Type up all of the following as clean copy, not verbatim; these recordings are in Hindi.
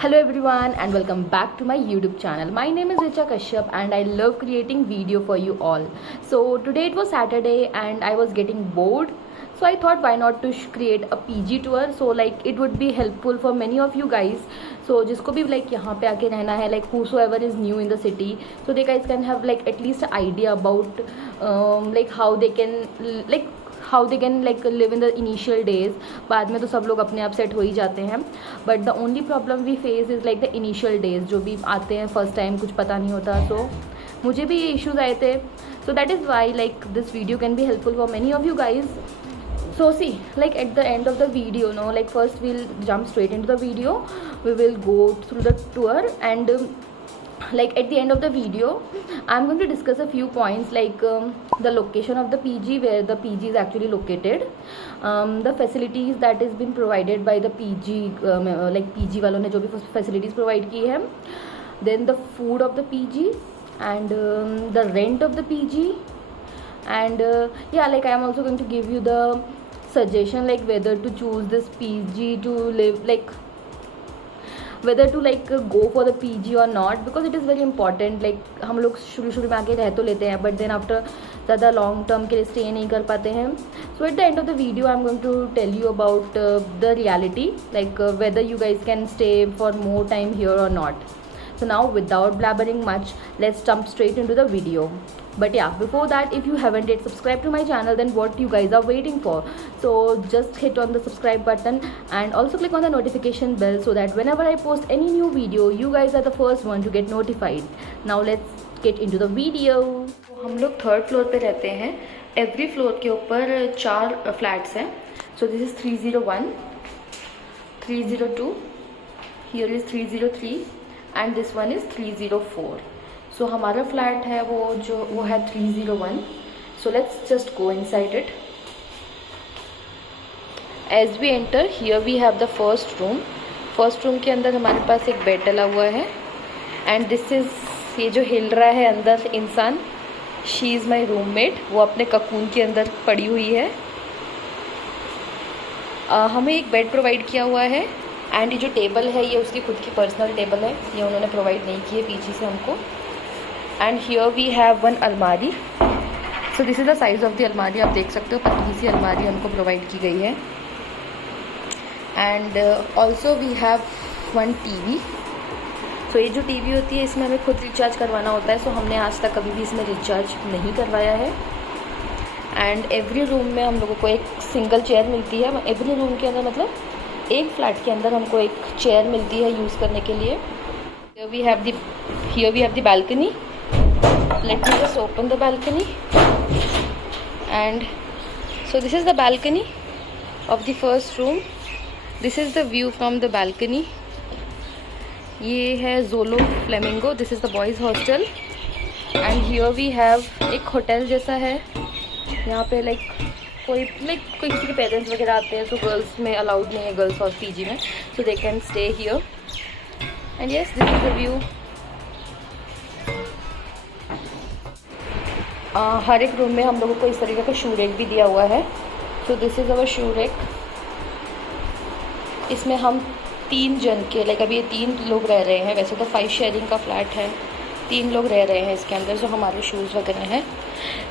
Hello everyone and welcome back to my YouTube channel. My name is Richa Kashyap and I love creating video for you all. So today it was Saturday and I was getting bored. So I thought why not to create a PG tour. So like it would be helpful for many of you guys. So जिसको भी like यहाँ पे आके रहना है, like whosoever is new in the city, so they guys can have like at least an idea about like how they can live in the initial days. बाद में तो सब लोग अपने आप सेट हो ही जाते हैं, but the only problem we face is like the initial days. जो भी आते हैं फर्स्ट टाइम कुछ पता नहीं होता, सो मुझे भी ये इश्यूज़ आए थे. So that is why like this video can be helpful for many of you guys. So see, like at the end of the video, no, like first we'll jump straight into the video. We will go through the tour and like at the end of the video I'm going to discuss a few points like the location of the PG, where the PG is actually located, the facilities that is been provided by the PG, like PG वालों ने जो भी facilities provide की है, then the food of the PG and the rent of the PG and yeah, like I am also going to give you the suggestion like whether to choose this PG to live, like whether to like go for the PG or not, because it is very important. like हम लोग शुरू में आके रह तो लेते हैं, but then after ज़्यादा लॉन्ग टर्म के लिए स्टे नहीं कर पाते हैं. So at the end of the video I am going to tell you about the reality, like whether you guys can stay for more time here or not. So now without blabbering much, let's jump straight into the video. But yeah, before that, if you haven't yet subscribed to my channel, then what you guys are waiting for? So just hit on the subscribe button and also click on the notification bell so that whenever I post any new video, you guys are the first one to get notified. Now let's get into the video. हम लोग थर्ड फ्लोर पे रहते हैं. एवरी फ्लोर के ऊपर 4 फ्लैट्स हैं. So this is 301, 302, here is 303 and this one is 304. So हमारा फ्लैट है वो है 301. So let's just go inside it. As we enter here we have the first room. First room के अंदर हमारे पास एक बेड डला हुआ है एंड दिस इज़, ये जो हिल रहा है अंदर इंसान, शी इज़ माई रूममेट. वो अपने ककून के अंदर पड़ी हुई है. हमें एक बेड प्रोवाइड किया हुआ है एंड ये जो टेबल है ये उसकी खुद की पर्सनल टेबल है, ये उन्होंने प्रोवाइड नहीं की है पीछे से हमको. And here we have one अलमारी. So this is the size of the अलमारी. आप देख सकते हो पतली सी अलमारी हमको प्रोवाइड की गई है. And also we have one TV. सो ये जो टीवी होती है इसमें हमें खुद रिचार्ज करवाना होता है. सो हमने आज तक कभी भी इसमें रिचार्ज नहीं करवाया है. एंड एवरी रूम में हम लोगों को एक सिंगल चेयर मिलती है. एवरी रूम के अंदर मतलब एक फ्लैट के अंदर हमको एक चेयर मिलती है यूज़ करने के लिए. Here we have the balcony. Let me just open the balcony. And so this is the balcony of the first room. This is the view from the balcony. ये है Zolo Flamingo. This is the boys hostel. And here we have एक होटल जैसा है. यहाँ पे कोई किसी के पेरेंट्स वगैरह आते हैं, सो गर्ल्स में अलाउड नहीं है, गर्ल्स और पीजी में, so they can stay here. And yes, this is the view. हर एक रूम में हम लोगों को इस तरीके का शू रैक भी दिया हुआ है. सो this is our shoe rack. इसमें हम 3 जन के अभी ये 3 लोग रह रहे हैं. वैसे तो 5 शेयरिंग का फ्लैट है, 3 लोग रह रहे हैं इसके अंदर, जो हमारे शूज़ वगैरह हैं.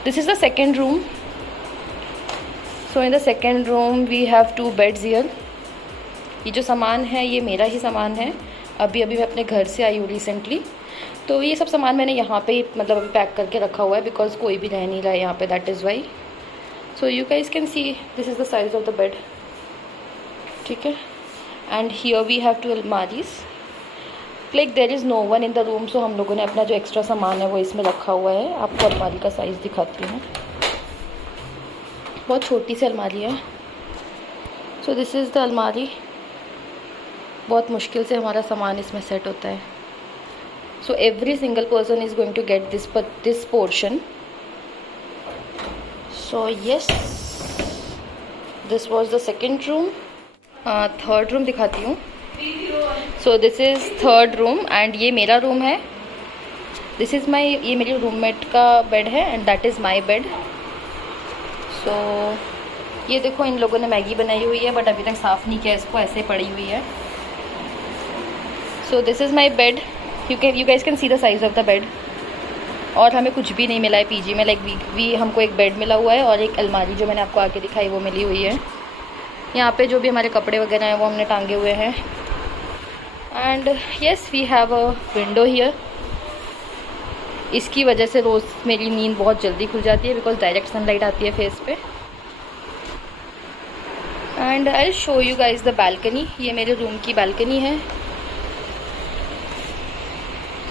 This is the second room. So in the second room we have 2 beds here. ये जो सामान है ये मेरा ही सामान है. अभी मैं अपने घर से आई हूँ रिसेंटली, तो ये सब सामान मैंने यहाँ पे मतलब पैक करके रखा हुआ है, बिकॉज कोई भी रह नहीं रहा है यहाँ पे, that is why. So you guys can see this is the size of the bed. ठीक है. एंड हियर वी हैव 2 अलमारीज. Like there is no one in the room, so हम लोगों ने अपना जो एक्स्ट्रा सामान है वो इसमें रखा हुआ है. आपको अलमारी का साइज़ दिखाती हूँ. बहुत छोटी सी अलमारी है. सो दिस इज़ द अलमारी. बहुत मुश्किल से हमारा सामान इसमें सेट होता है. So every single person is going to get this portion. So yes, this was the second room. Third room दिखाती हूँ. So this is third room and ये मेरा रूम है. दिस इज़ ये मेरी रूममेट का बेड है and that is my bed. So ये देखो इन लोगों ने मैगी बनाई हुई है, बट अभी तक साफ़ नहीं किया इसको, ऐसे पड़ी हुई है. सो this is my bed, you guys can see the size of the bed. और हमें कुछ भी नहीं मिला है पीजी में, लाइक वी हमको एक बेड मिला हुआ है और एक अलमारी जो मैंने आपको आगे दिखाई वो मिली हुई है। यहाँ पे जो भी हमारे कपड़े वगैरह हैं वो हमने टांगे हुए हैं। And yes we have a window here. इसकी वजह से रोज़ मेरी नींद बहुत जल्दी खुल जाती है बिकॉज डायरेक्ट सनलाइट आती है फेस पे। And I show you guys the balcony. ये मेरे रूम की बालकनी है।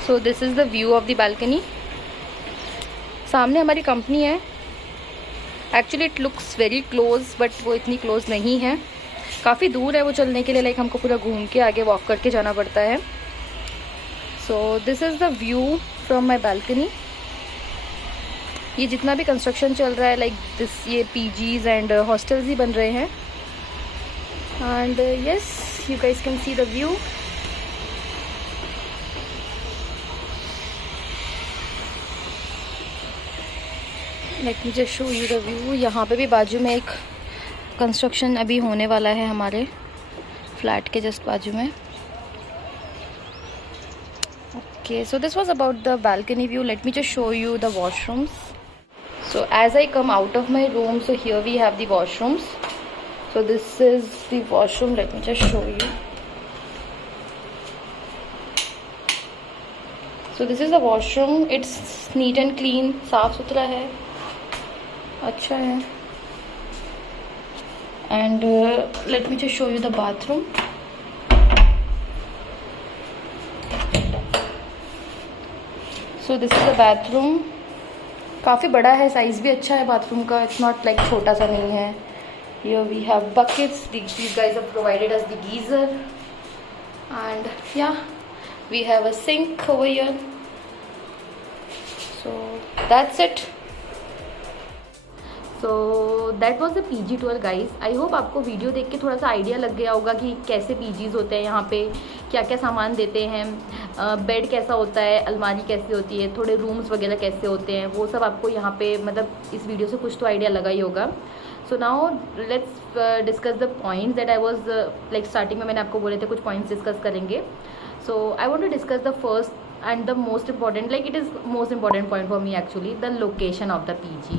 सो this is the view of the balcony. सामने हमारी कंपनी है। Actually it looks very close but वो इतनी क्लोज नहीं है, काफ़ी दूर है वो चलने के लिए, लाइक हमको पूरा घूम के आगे वॉक करके जाना पड़ता है। सो this is the view from my balcony. ये जितना भी कंस्ट्रक्शन चल रहा है लाइक दिस, ये पीजीज एंड हॉस्टल्स ही बन रहे हैं। And yes you guys can see the view. Let me just show you the view. यहाँ पे भी बाजू में एक कंस्ट्रक्शन अभी होने वाला है हमारे फ्लैट के जस्ट बाजू में। Okay, so this was about the balcony view. Let me just show you the washrooms. So as I come out of my room, so here we have the washrooms. So this is the washroom. Let me just show you. So this is the washroom. It's neat and clean, साफ सुथरा है, अच्छा है। And let me just show you the bathroom. So this is the bathroom. काफ़ी बड़ा है, साइज़ भी अच्छा है बाथरूम का। इट्स नॉट लाइक छोटा सा नहीं है। Here we have buckets. these guys have provided us the geyser and yeah we have a sink over here. So that's it. So that was the PG tour guys. I hope आपको वीडियो देख के थोड़ा सा आइडिया लग गया होगा कि कैसे पीजीज़ होते हैं यहाँ पे, क्या क्या सामान देते हैं, बेड कैसा होता है, अलमारी कैसी होती है, थोड़े रूम्स वगैरह कैसे होते हैं, वो सब आपको यहाँ पे मतलब इस वीडियो से कुछ तो आइडिया लगा ही होगा। So now let's discuss the points that I was like starting में मैंने आपको बोले थे कुछ पॉइंट्स डिस्कस करेंगे। So I want to discuss the first and the most important, like it is most important point for me actually, the location of the PG.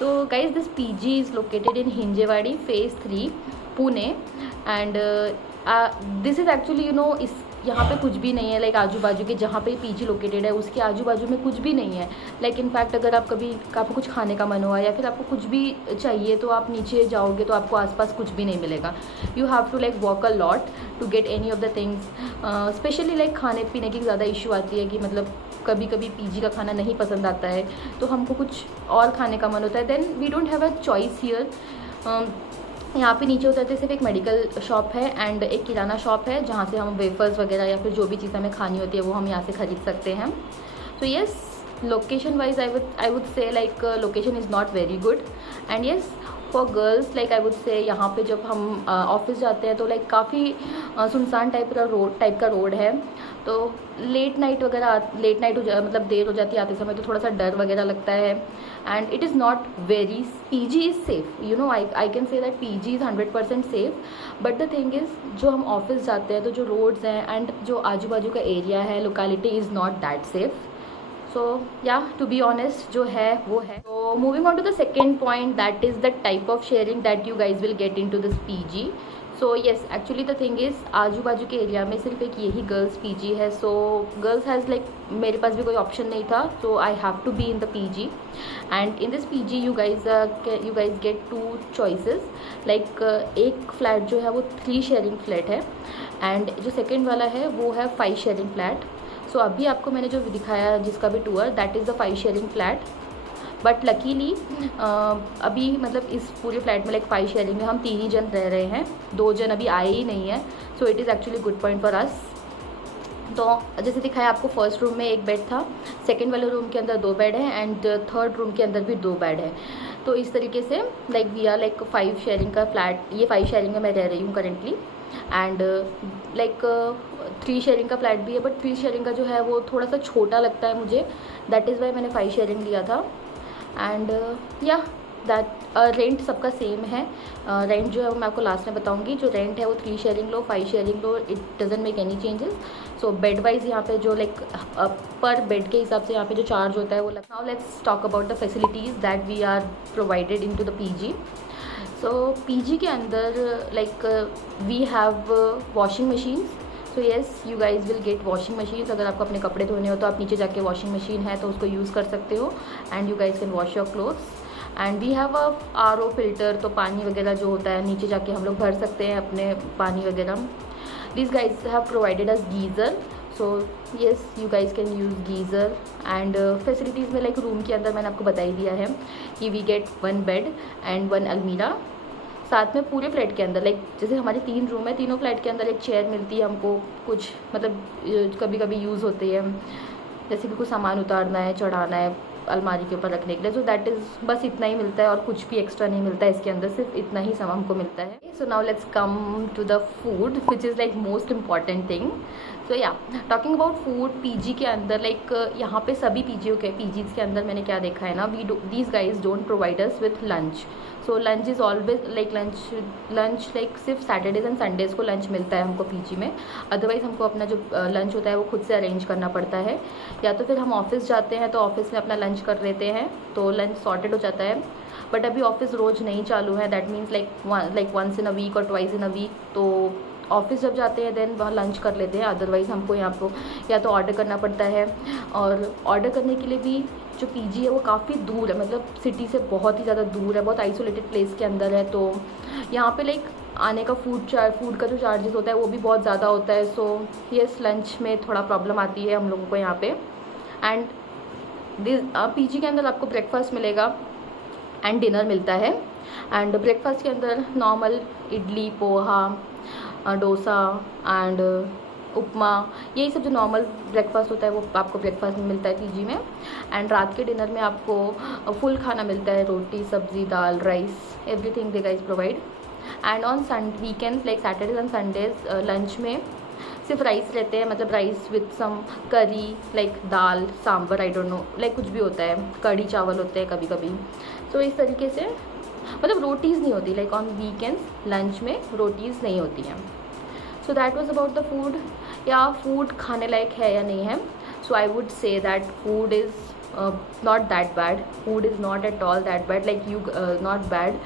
So guys, this PG is located in Hinjewadi phase 3 Pune and this is actually you know इस यहाँ पे कुछ भी नहीं है, लाइक आजू बाजू के जहाँ पे पीजी लोकेटेड है उसके आजू बाजू में कुछ भी नहीं है। लाइक इनफैक्ट अगर आप कभी आपको कुछ खाने का मन हुआ या फिर आपको कुछ भी चाहिए तो आप नीचे जाओगे तो आपको आसपास कुछ भी नहीं मिलेगा। You have to like walk a lot to get any of the things. Especially like खाने पीने की ज़्यादा इशू आती है कि मतलब कभी कभी पीजी का खाना नहीं पसंद आता है तो हमको कुछ और खाने का मन होता है, then we don't have a choice here. यहाँ पे नीचे उतरते सिर्फ एक मेडिकल शॉप है एंड एक किराना शॉप है जहाँ से हम वेफर्स वगैरह या फिर जो भी चीज़ हमें खानी होती है वो हम यहाँ से खरीद सकते हैं। So yes, location wise I would से like location is not very good and yes for girls like I would से यहाँ पे जब हम ऑफिस जाते हैं तो लाइक काफ़ी सुनसान टाइप का रोड है, तो लेट नाइट मतलब देर हो जाती है आते समय तो थोड़ा सा डर वगैरह लगता है। And it is not very, PG is safe, you know I can say that PG is 100% safe. But the thing is जो हम ऑफिस जाते हैं तो जो रोड्स हैं एंड जो आजू बाजू का एरिया है, locality is not that safe. So yeah to be honest जो है वो है। तो moving on to the second point, that is the type of sharing that you guys will get in to this PG. So yes, actually the thing is आजू बाजू के एरिया में सिर्फ एक यही गर्ल्स पीजी है। सो गर्ल्स हैज़ लाइक मेरे पास भी कोई ऑप्शन नहीं था, so I have to be in the PG and in this PG you guys get 2 choices। Like एक फ्लैट जो है वो 3 शेयरिंग फ्लैट है एंड जो सेकेंड वाला है वो है 5 शेयरिंग फ्लैट। सो अभी आपको मैंने जो दिखाया जिसका भी tour, that is the 5 sharing flat. But luckily अभी मतलब इस पूरे फ्लैट में लाइक 5 शेयरिंग में हम 3 ही जन रह रहे हैं, 2 जन अभी आए ही नहीं है। So it is actually good point for us. तो जैसे दिखाया आपको, फर्स्ट रूम में एक बेड था, सेकेंड वाले रूम के अंदर 2 बेड हैं एंड थर्ड रूम के अंदर भी 2 बेड है। तो इस तरीके से like we are like 5 sharing का फ्लैट, ये 5 शेयरिंग में मैं रह रही हूँ करेंटली एंड लाइक 3 शेयरिंग का फ्लैट भी है, बट 3 शेयरिंग का जो है वो थोड़ा सा छोटा लगता है मुझे, दैट इज़ वाई मैंने 5 शेयरिंग लिया था। एंड या दैट रेंट सबका सेम है। रेंट जो है मैं आपको लास्ट में बताऊंगी। जो रेंट है वो 3 sharing low, 5 sharing low, it doesn't make any changes. So bed wise यहाँ पे जो लाइक पर बेड के हिसाब से यहाँ पे जो चार्ज होता है वो लगता है। Now let's talk about the facilities that we are provided in to the PG. सो पीजी के अंदर like we have washing machines. So yes, you guys will get washing machines. अगर आपको अपने कपड़े धोने हो तो आप नीचे जाके वॉशिंग मशीन है तो उसको यूज़ कर सकते हो, and you guys can wash your clothes. And we have a RO filter, तो पानी वगैरह जो होता है नीचे जाके हम लोग भर सकते हैं अपने पानी वगैरह। This guys have provided us geyser. So yes, you guys can use geyser. And facilities में लाइक रूम के अंदर मैंने आपको बता ही दिया है कि वी गेट 1 बेड एंड 1 अलमीरा। साथ में पूरे फ्लैट के अंदर लाइक जैसे हमारे 3 रूम है, तीनों फ्लैट के अंदर एक चेयर मिलती है हमको। कुछ मतलब कभी कभी यूज़ होती है, जैसे कि कुछ सामान उतारना है, चढ़ाना है अलमारी के ऊपर रखने के लिए। सो दैट इज़ बस इतना ही मिलता है और कुछ भी एक्स्ट्रा नहीं मिलता है इसके अंदर, सिर्फ इतना ही सामान हमको मिलता है। So now let's come to the food which is like most important thing. So yeah talking about food, PG के अंदर लाइक यहाँ पे सभी पीजीज़ के अंदर मैंने क्या देखा है ना, these guys don't provide us with lunch. So lunch is always like lunch like सिर्फ सैटरडेज एंड संडेज़ को लंच मिलता है हमको पीजी में। अदरवाइज़ हमको अपना जो लंच होता है वो खुद से अरेंज करना पड़ता है, या तो फिर हम ऑफिस जाते हैं तो ऑफिस में अपना लंच कर लेते हैं तो लंच सॉर्टेड हो जाता है। बट अभी ऑफिस रोज़ नहीं चालू है, that means like once in a week और ट्वाइस इन अ वीक। तो ऑफिस जब जाते हैं देन वहाँ लंच कर लेते हैं, अदरवाइज़ हमको यहाँ पर या तो ऑर्डर करना पड़ता है। और ऑर्डर करने के लिए भी जो पीजी है वो काफ़ी दूर है, मतलब सिटी से बहुत ही ज़्यादा दूर है, बहुत आइसोलेटेड प्लेस के अंदर है। तो यहाँ पे लाइक आने का फूड का जो चार्जेस होता है वो भी बहुत ज़्यादा होता है। सो यस, लंच में थोड़ा प्रॉब्लम आती है हम लोगों को यहाँ पे। एंड पीजी के अंदर आपको ब्रेकफास्ट मिलेगा एंड डिनर मिलता है। एंड ब्रेकफास्ट के अंदर नॉर्मल इडली, पोहा, डोसा एंड उपमा, यही सब जो नॉर्मल ब्रेकफास्ट होता है वो आपको ब्रेकफास्ट में मिलता है पीजी में। एंड रात के डिनर में आपको फुल खाना मिलता है, रोटी, सब्जी, दाल, rice, everything they guys provide. And on weekends like Saturdays and Sundays lunch में सिर्फ राइस रहते हैं, मतलब राइस विथ सम करी, like dal, sambar, I don't know, like कुछ भी होता है, कढ़ी चावल होते हैं कभी कभी। सो इस तरीके से मतलब रोटीज़ नहीं होती, लाइक ऑन वीकेंड्स लंच में रोटीज़ नहीं होती हैं। So that was about the food. या फूड खाने लायक है या नहीं है? So I would say that food is not that bad, food is not at all that bad, like you not bad.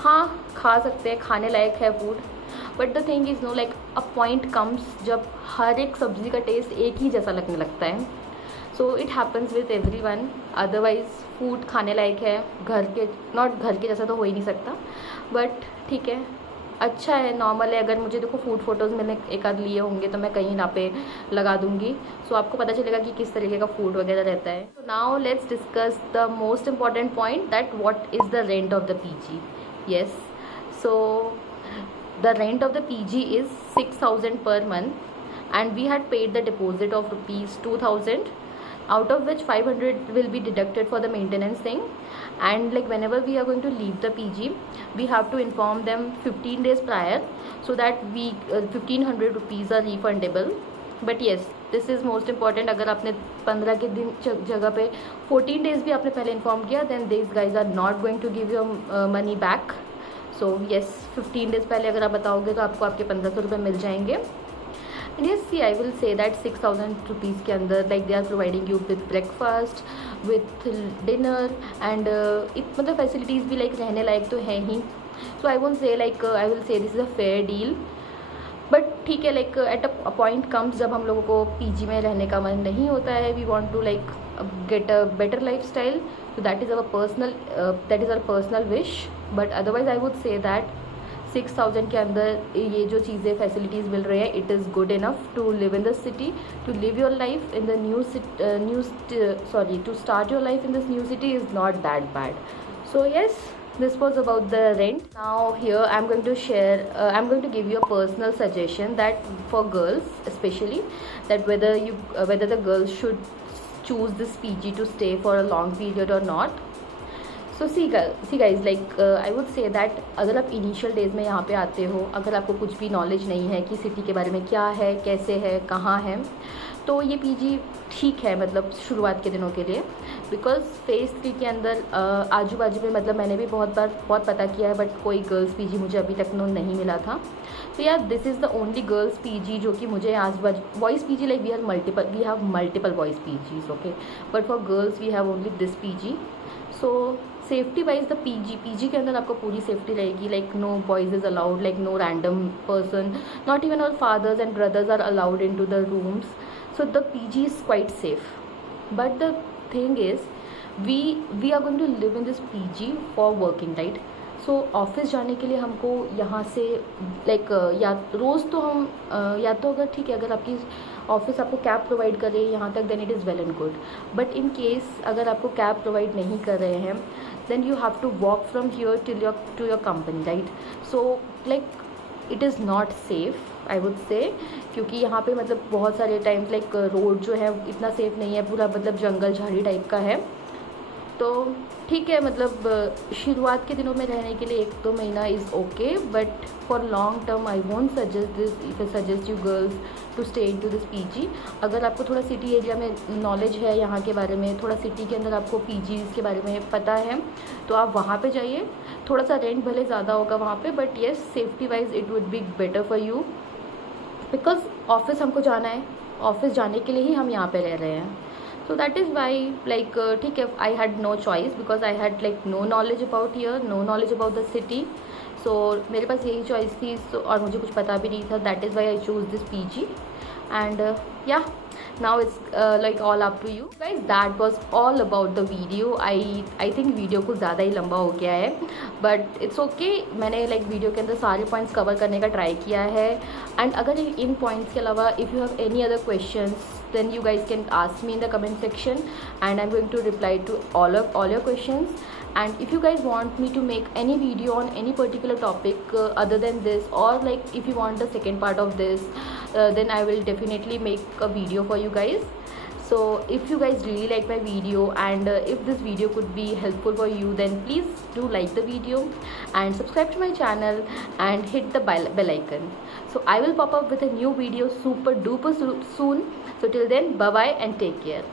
हाँ, खा सकते हैं, खाने लायक है food. But the thing is no, like a point comes जब हर एक सब्ज़ी का टेस्ट एक ही जैसा लगने लगता है। So it happens with every one. Otherwise food खाने लायक है, घर के जैसा तो हो ही नहीं सकता, बट ठीक है, अच्छा है, नॉर्मल है। अगर मुझे देखो फूड फोटोज़ मैंने एक आध लिए होंगे तो मैं कहीं ना पे लगा दूंगी, सो आपको पता चलेगा कि किस तरीके का फूड वगैरह रहता है। So now let's discuss the most important point, that what is the rent of the PG. Yes, so the rent of the PG is 6,000 per month, and we had paid the deposit of ₹2,000, out of which 500 will be deducted for the maintenance thing. And like whenever we are going to leave the PG, we have to inform them 15 days prior, so that we 1,500 rupees are refundable. But yes, this is most important. अगर आपने 15 के दिन जगह पे 14 डेज़ भी आपने पहले इन्फॉर्म किया, then these guys are not going to give your money back. So yes, 15 days पहले अगर आप बताओगे तो आपको आपके 1,500 रुपये मिल जाएंगे। And yes, see, I will say that 6,000 rupees के अंदर like they are providing you with breakfast, with dinner, and मतलब facilities भी like रहने लायक तो है ही। So I won't say like I will say this is a fair deal, but ठीक है, like at a point comes जब हम लोगों को पीजी में रहने का मन नहीं होता है, we want to like get a better lifestyle, so that is our personal wish. But otherwise I would say that 6,000 के अंदर ये जो चीज़ें फैसिलिटीज़ मिल रही है, it is good enough to live in the city, to live your life in the to start your life in this new city is not that bad. So yes, this was about the rent. Now here I'm going to give you a personal suggestion that for girls especially, that whether the girls should choose this PG to stay for a long period or not. So see guys, like I would say that अगर आप इनिशियल डेज़ में यहाँ पे आते हो, अगर आपको कुछ भी नॉलेज नहीं है कि सिटी के बारे में क्या है, कैसे है, कहाँ है, तो ये पीजी ठीक है मतलब शुरुआत के दिनों के लिए, बिकॉज फेज़ 3 के अंदर आजू बाजू में मतलब मैंने भी बहुत पता किया है, बट कोई गर्ल्स पीजी मुझे अभी तक नहीं मिला था। तो यार this is the only girls PG जो कि मुझे आजू बाजू, boys PG like we have multiple boys PGs, okay, but for girls we have only this PG. So safety wise the PG के अंदर आपको पूरी सेफ्टी रहेगी, like no boys is allowed, like no random person, not even our fathers and brothers are allowed in to the rooms. So the PG is quite safe. But the thing is, we are going to live in this PG for working, right? So office जाने के लिए हमको यहाँ से लाइक या रोज़ तो हम या तो अगर ठीक है अगर आपकी ऑफिस आपको कैब प्रोवाइड कर रही है यहाँ तक, then it is well and good. But in case अगर आपको कैब प्रोवाइड नहीं कर रहे हैं, then you have to walk from here to your company, right? So like it is not safe I would say, क्योंकि यहाँ पे मतलब बहुत सारे टाइम्स लाइक रोड जो है इतना सेफ़ नहीं है, पूरा मतलब जंगल झाड़ी टाइप का है. तो ठीक है मतलब शुरुआत के दिनों में रहने के लिए 1-2 महीना is okay, but for long term I won't suggest this. If I suggest you girls to stay in to this PG. अगर आपको थोड़ा सिटी एरिया में नॉलेज है यहाँ के बारे में, थोड़ा सिटी के अंदर आपको पीजीज़ के बारे में पता है, तो आप वहाँ पे जाइए. थोड़ा सा रेंट भले ज़्यादा होगा वहाँ पे, but yes safety wise it would be better for you, because office हमको जाना है, ऑफिस जाने के लिए ही हम यहाँ पे रह रहे हैं. So that is why like ठीक है I had no choice because I had like no knowledge about here, no knowledge about the city. So मेरे पास यही choice थी, so, और मुझे कुछ पता भी नहीं था. That is why I chose this PG and yeah, now it's like all up to you guys. That was all about the video. I think video कुछ ज़्यादा ही लंबा हो गया है, बट इट्स ओके. मैंने लाइक वीडियो के अंदर सारे पॉइंट्स कवर करने का ट्राई किया है. एंड अगर इन पॉइंट्स के अलावा if you have any other questions, then you guys can ask me in the comment section and I'm going to reply to all your questions. And if you guys want me to make any video on any particular topic other than this, or like if you want the second part of this, then I will definitely make a video for you guys. So if you guys really like my video and if this video could be helpful for you, then please do like the video and subscribe to my channel and hit the bell icon. So I will pop up with a new video super duper soon. So till then, bye bye and take care.